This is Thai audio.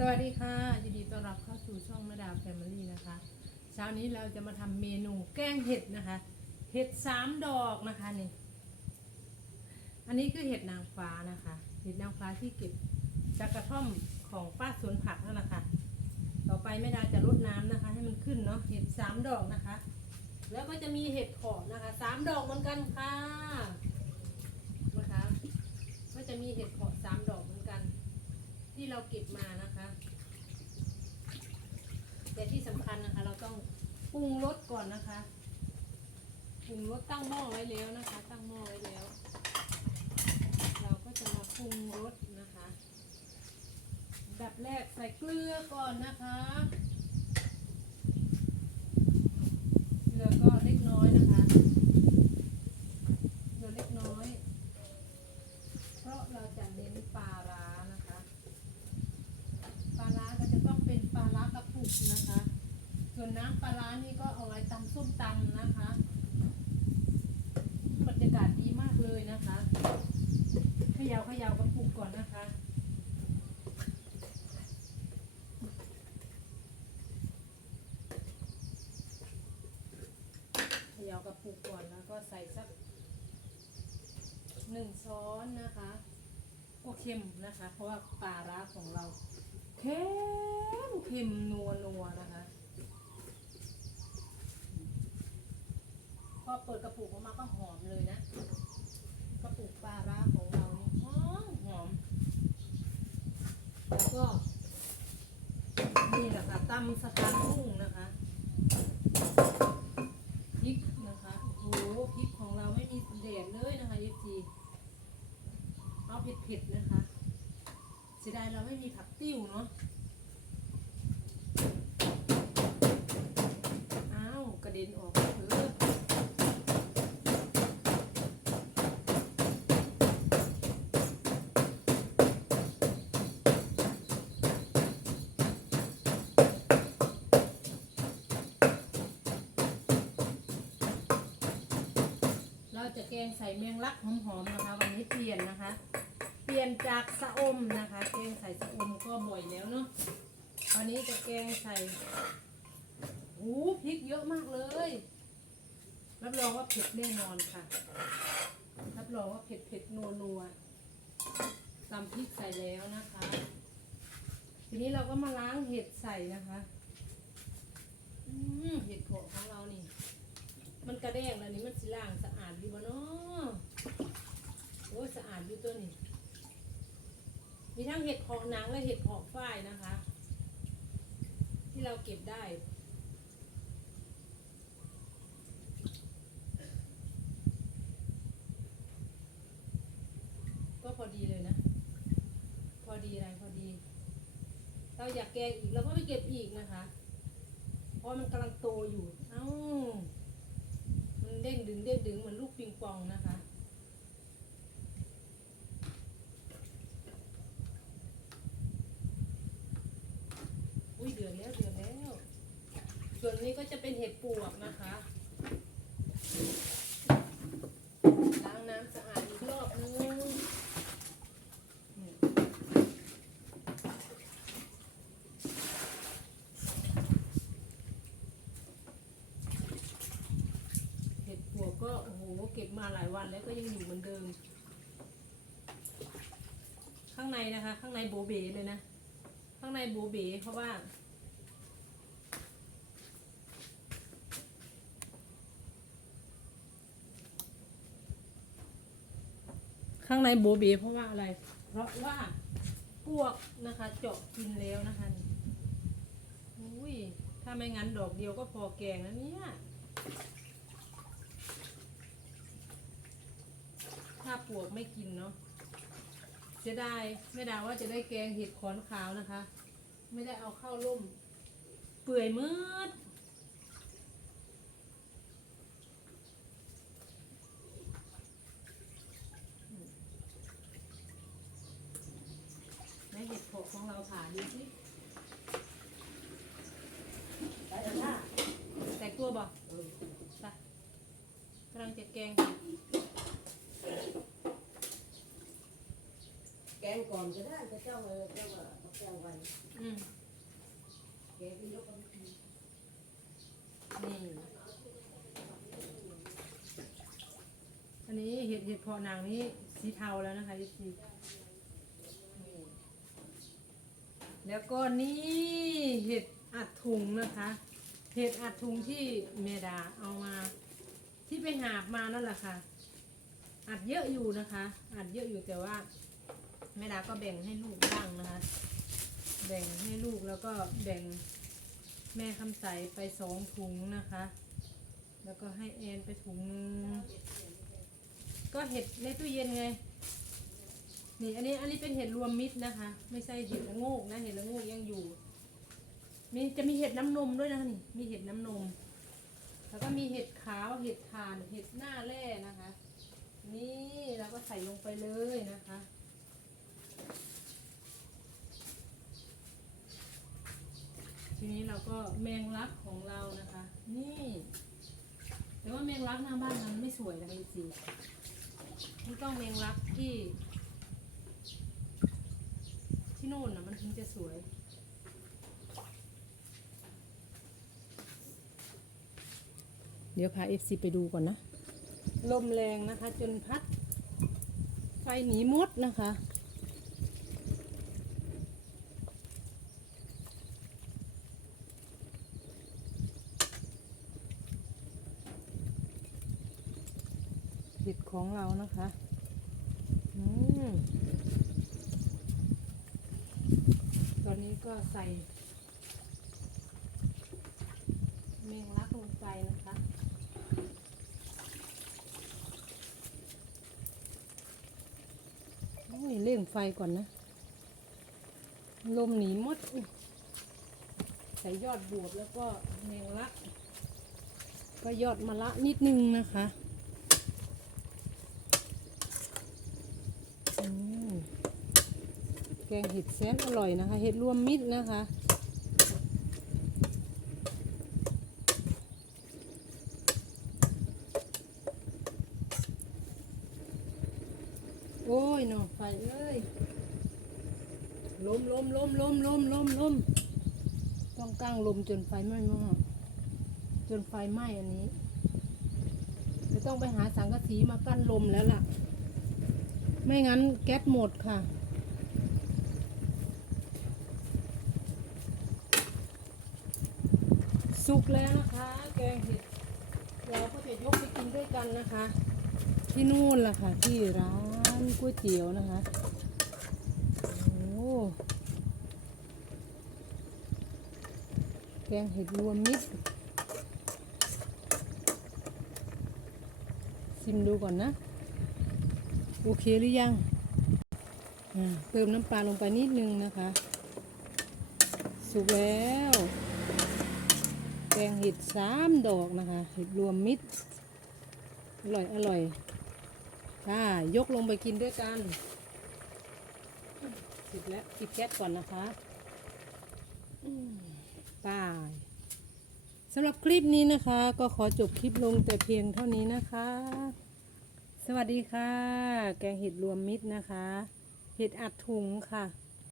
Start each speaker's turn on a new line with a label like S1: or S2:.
S1: สวัสดีค่ะยินดีต้อนรับเข้าสู่ช่องแม่ดาวแฟมิลี่นะคะเช้านี้เราจะมาทำเมนูแกงเห็ดนะคะ เห็ดสามดอกนะคะนี่ อันนี้คือเห็ดนางฟ้านะคะ เห็ดนางฟ้าที่เก็บจากกระท่อมของป้าสวนผักนั่นแหละค่ะ ต่อไปแม่ดาจะรดน้ำนะคะ ให้มันขึ้นเนาะ เห็ดสามดอกนะคะ แล้วก็จะมีเห็ดขอนะคะสามดอกเหมือนกันค่ะ นะคะ ก็จะมีเห็ดขอสามดอก ที่เราเก็บมานะคะ แต่ที่สำคัญนะคะ เราต้องปรุงรสก่อนนะคะปรุงรสตั้งหม้อไว้แล้วนะคะ ตั้งหม้อไว้แล้ว เราก็จะมาปรุงรสนะคะ แบบแรกใส่เกลือก่อนนะคะเกลือก็เล็กน้อยนะคะเกลือเล็กน้อย เพราะเราจะเน้นปลาร้านะคะ ปลาร้าก็จะต้องเป็นปลาร้ากระปุก นะคะ ส่วนน้ำปลาร้านี่ก็เอาไว้ตำส้มตำนะคะ บรรยากาศดีมากเลยนะคะขยาเขยากระปุกก่อนนะคะขยากระปุกก่อนแล้วก็ใส่สักหนึ่งช้อนนะคะก็เค็มนะคะ เพราะว่าปลาร้าของเรา เข้มเค็มนัวนัวนะคะพอเปิดกระปุกออกมาก็หอมเลยนะ กระปุกปลาร้าของเราเนี่หอมหอม แล้วก็นี่แหละค่ะตำสะพานทุ่งนะคะพริกนะคะโอ้โหพริกของเราไม่มีแดดเลยนะคะยีจีเอาเผ็ดๆนะคะ เสียดายเราไม่มีผักติ้วเนาะ อ้าว กระเด็นออกเถอะเราจะ แกงใส่แมงลักหอมๆนะคะ วันนี้เปลี่ยนนะคะ เปลี่ยนจากสะอมนะคะ แกงใส่สะอมก็บ่อยแล้วเนาะวันนี้จะแกงใส่โอ้พริกเยอะมากเลย รับรองว่าเผ็ดแน่นอนค่ะ รับรองว่าเผ็ดเผ็ดนัวนัวตำพริกใส่แล้วนะคะ ทีนี้เราก็มาล้างเห็ดใส่นะคะ อืมเห็ดโผของเรานี่ มันกระแดงแล้วนี่มันสิล้างสะอาดอยู่บ่เนาะโอ้สะอาดอยู่ตัวนี้ มีทั้งเห็ดเพาะหนังและเห็ดเพาะฝ้ายนะคะ ที่เราเก็บได้ก็พอดีเลยนะ พอดีอะไรพอดี เราอยากแกงอีกเราก็ไม่เก็บอีกนะคะ เพราะมันกำลังโตอยู่ เอ้า ด้งดึงเด้งดึงเหมือนลูกปิงปองนะคะ อุ้ยเดือดแล้วเดือดแล้ว ส่วนนี้ก็จะเป็นเห็ดปวกนะคะ ล้างน้ำสะอาดอีกรอบนึงนี่เห็ดปวกก็โอ้โห เก็บมาหลายวันแล้วก็ยังอยู่เหมือนเดิม ข้างในนะคะ ข้างในโบเบเลยนะ ข้างในโบเบเพราะว่า ข้างในโบเบเพราะว่าอะไร เพราะว่าพวกนะคะเจาะกินแล้วนะคะอุ้ยถ้าไม่งั้นดอกเดียวก็พอแกงแล้วเนี่ย ถ้าปวกไม่กินเนาะเสียดายไม่ดาว่าจะได้แกงเห็ดขอนขาวนะคะ ไม่ได้เอาเข้าร่ม เปื่อยมืดแม่เห็ดโขกของเราผ่าดูสิแต่กลัวบ่ไปกำลังจะแกงเห็ด
S2: ก่อนก็ได้จะเจ้าเออเจ้าว่าเอาแกงไว้
S1: อืม
S2: แกไปยกเอาไปกิน
S1: นี่อันนี้เห็ดเห็ดเพาะนางนี้สีเทาแล้วนะคะสีนี่แล้วก็นี่เห็ดอัดถุงนะคะ เห็ดอัดถุงที่เมดาเอามา ที่ไปหาบมานั่นแหละค่ะ อัดเยอะอยู่นะคะ อัดเยอะอยู่แต่ว่า แม่ดาก็แบ่งให้ลูกบ้างนะคะ แบ่งให้ลูกแล้วก็แบ่งแม่คำใสไปสองถุงนะคะ แล้วก็ให้แอนไปถุงนึงก็เห็ดในตู้เย็นไง นี่อันนี้อันนี้เป็นเห็ดรวมมิตรนะคะ ไม่ใช่เห็ดละโงกนะ เห็ดละโงกยังอยู่ มีจะมีเห็ดน้ำนมด้วยนะนี่ มีเห็ดน้ำนม แล้วก็มีเห็ดขาวเห็ดถ่าน เห็ดหน้าแร่นะคะ นี่เราก็ใส่ลงไปเลยนะคะ ทีนี้เราก็แมงลักของเรานะคะ นี่ แต่ว่าแมงลักหน้าบ้านมันไม่สวยนะคะสิมันต้องแมงลักที่ ที่นู่นนะมันถึงจะสวยเดี๋ยวพาเอฟซีไปดูก่อนนะ ลมแรงนะคะ จนพัด ไฟหนีมดนะคะ ของเรานะคะอตอนนี้ก็ใส่เมงลักลงไปนะคะโอ้ยเร่งไฟก่อนนะ ลมหนีมด ใส่ยอดบวบแล้วก็เมงลัก ก็ยอดมะละนิดนึงนะคะอืมแก งเห็ดแสนอร่อยนะคะ เห็ดรวมมิตรนะคะ โอ้ยเนาะไฟเอ้ยลมลมลมลมลมลมลมต้องกลางลมจนไฟไหม้หม้อจนไฟไหม้อันนี้จะต้องไปหาสังกะสีมากั้นลมแล้วล่ะ ไม่งั้นแก๊สหมดค่ะ สุกแล้วนะคะ แกงเห็ดเราก็จะยกไปกินด้วยกันนะคะ ที่นู่นล่ะค่ะ ที่ร้านก๋วยเตี๋ยวนะคะโอ้แกงเห็ดรวมมิตรชิมดูก่อนนะ โอเคหรือยังอ่าเติมน้ำปลาลงไปนิดนึงนะคะ สุกแล้ว แกงเห็ดสามดอกนะคะ เห็ดรวมมิตร อร่อยอร่อยค่ะยกลงไปกินด้วยกันปิดแล้วปิดแก๊สก่อนนะคะอืมไป้ายสำหรับคลิปนี้นะคะ ก็ขอจบคลิปลงแต่เพียงเท่านี้นะคะ สวัสดีค่ะ แกงเห็ดรวมมิตรนะคะ เห็ดอัดถุงค่ะ